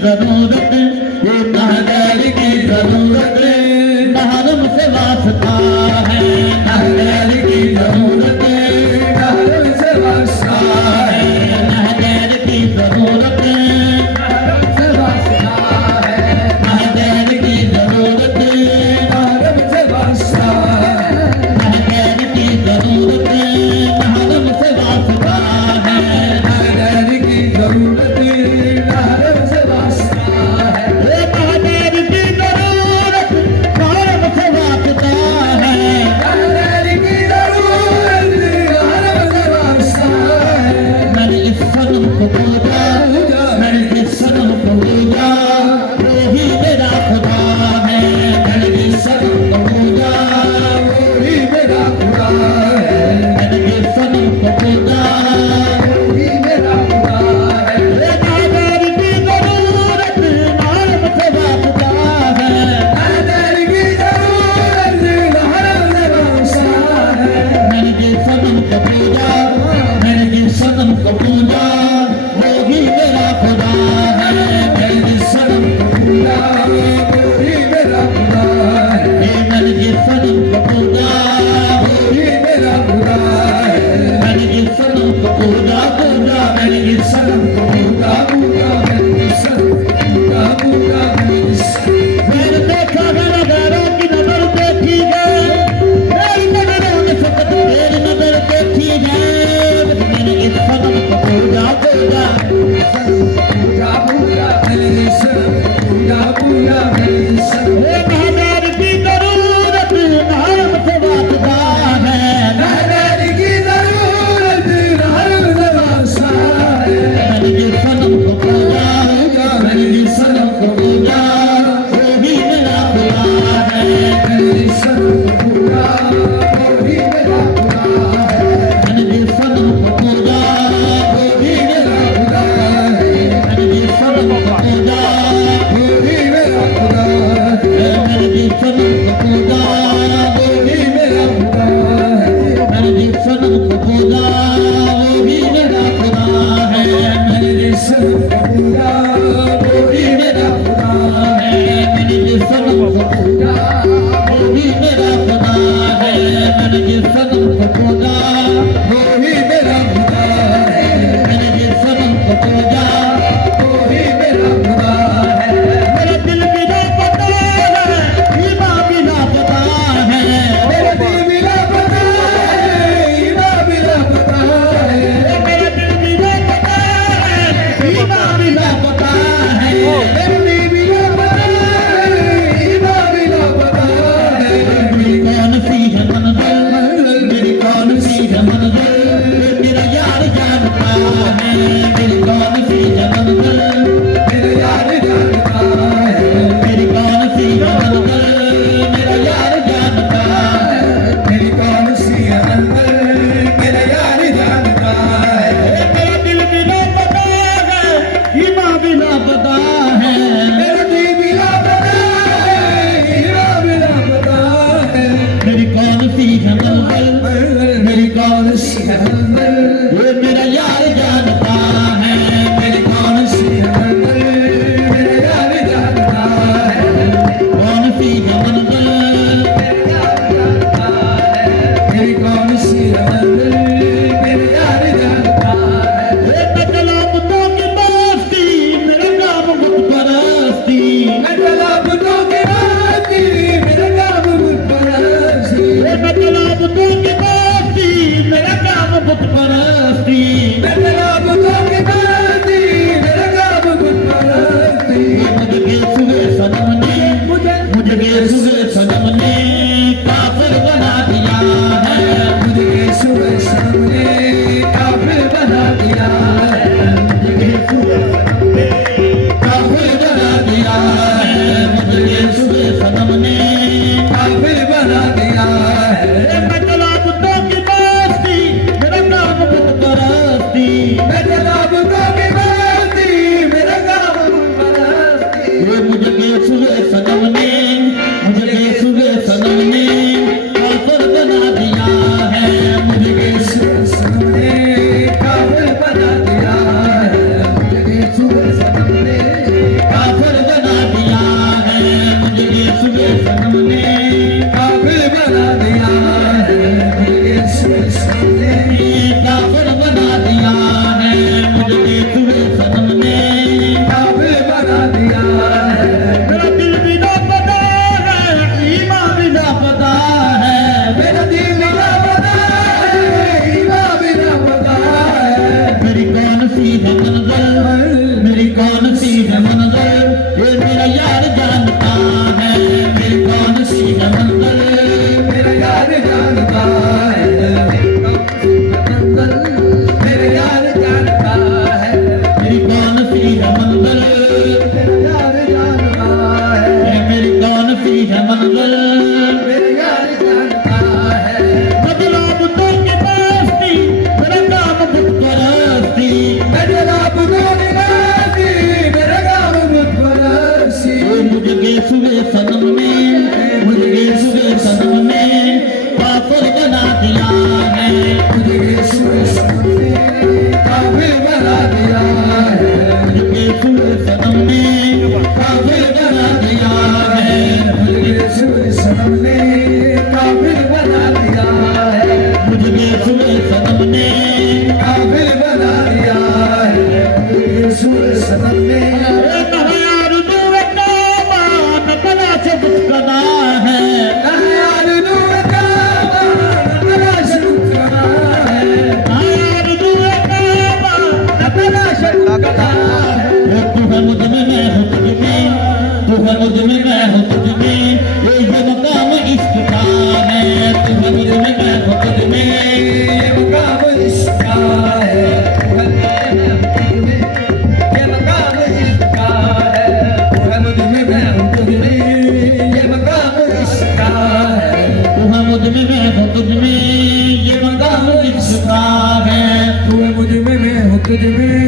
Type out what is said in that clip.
जरूरत ये महल की जरूरत महरम से वास्ता है, महल की जरूरत महरम से वास्ता है, महल सी है मंजिल, ये मेरा यार जानता है मेरी कौन सी है मंजिल, मेरा यार जानता है कौन सी है मंजिल, मेरा यार जानता है मेरी कौन सी है मंजिल, मेरा यार जानता है। ये मैं चला बुतों की बस्ती, मेरा काम बुत परस्ती, मैं चला बुतों की बस्ती, मेरा काम बुत परस्ती, ये मैं चला बुतों की बस्ती, मेरा काम बुत परस्ती, मैं चला बुतों की बस्ती, मेरा काम बुत परस्ती। मुझे बेसुरे सनम ने, मुझे बेसुरे सनम ने काफिर बना दिया है, मुझे बेसुरे सनम ने काफिर बना दिया है, मुझे बेसुरे सनम ने काफिर बना दिया है, मुझे बेसुरे सनम ने काफिर बना दिया है। मैं चला बुतों की बस्ती, मेरा काम बुत परस्ती, मैं चला बुतों की बस्ती, मेरा काम बुत परस्ती। ये मुझे बेसुरे सनम ने, मुझे बेसुरे सनम ने काफिर बना दिया है, मुझे बेसुरे सनम ने काफिर बना दिया है, मुझे बेसुरे सनम ने काफिर बना दिया है, मुझे बेसुरे सनम ने काफिर बना दिया है, मुझे बेसुरे सनम ने काफिर बना दिया है, मुझे बेसुरे सनम ने काफिर बना दिया है। मेरा दिल भी ना पता है, ईमान भी ना पता है, मेरा दिल भी ना पता है, ईमान भी ना पता है। मेरी कौन सी है मंजिल, मेरी कौन सी है मंजिल, ये मेरा यार जानता है, मेरी कौन सी है मंजिल, मेरा यार जानता है, मेरी कौन सी है मंजिल, मेरा यार जानता है, मेरी कौन सी है मंजिल, मेरा यार जानता है, मेरी कौन सी है मंजिल, मेरा यार जानता है। बदला बुतों की बस्ती, मेरा काम बुत परस्ती, मैं चला बुतों की बस्ती, मेरा काम बुत परस्ती। मुझे बेसुरे सनम ने, मुझे बेसुरे सनम ने काफिर बना दिया है, मुझे बेसुरे सनम ने काफिर बना दिया है, मुझे बेसुरे सनम ने काफिर बना दिया है, मुझे बेसुरे सनम ने काफिर बना दिया है, मुझे बेसुरे सनम ने काफिर बना दिया है, मुझे बेसुरे सनम ने यार दूर कामा न बना से बुझना है, यार दूर कामा न बना से बुझना है, यार दूर कामा न बना से बुझना है। तू है मुझ में मैं हूँ तुझ में, तू है मुझ में मैं हूँ तुझ में, ये मकाम इश्क का है, तू है मुझ में मैं हूँ तुझ में, ये मकाम इश्क का है, तू है मुझ में मैं हूँ तुझ में, ये मकाम इश्क का है, तू है मुझ में मैं हूँ तुझ में, ये मकाम इश्क का है, तू है मुझ में मैं हूँ तुझ में, ये मकाम इश्क का है, तू है मुझ में मैं हूँ तुझ में।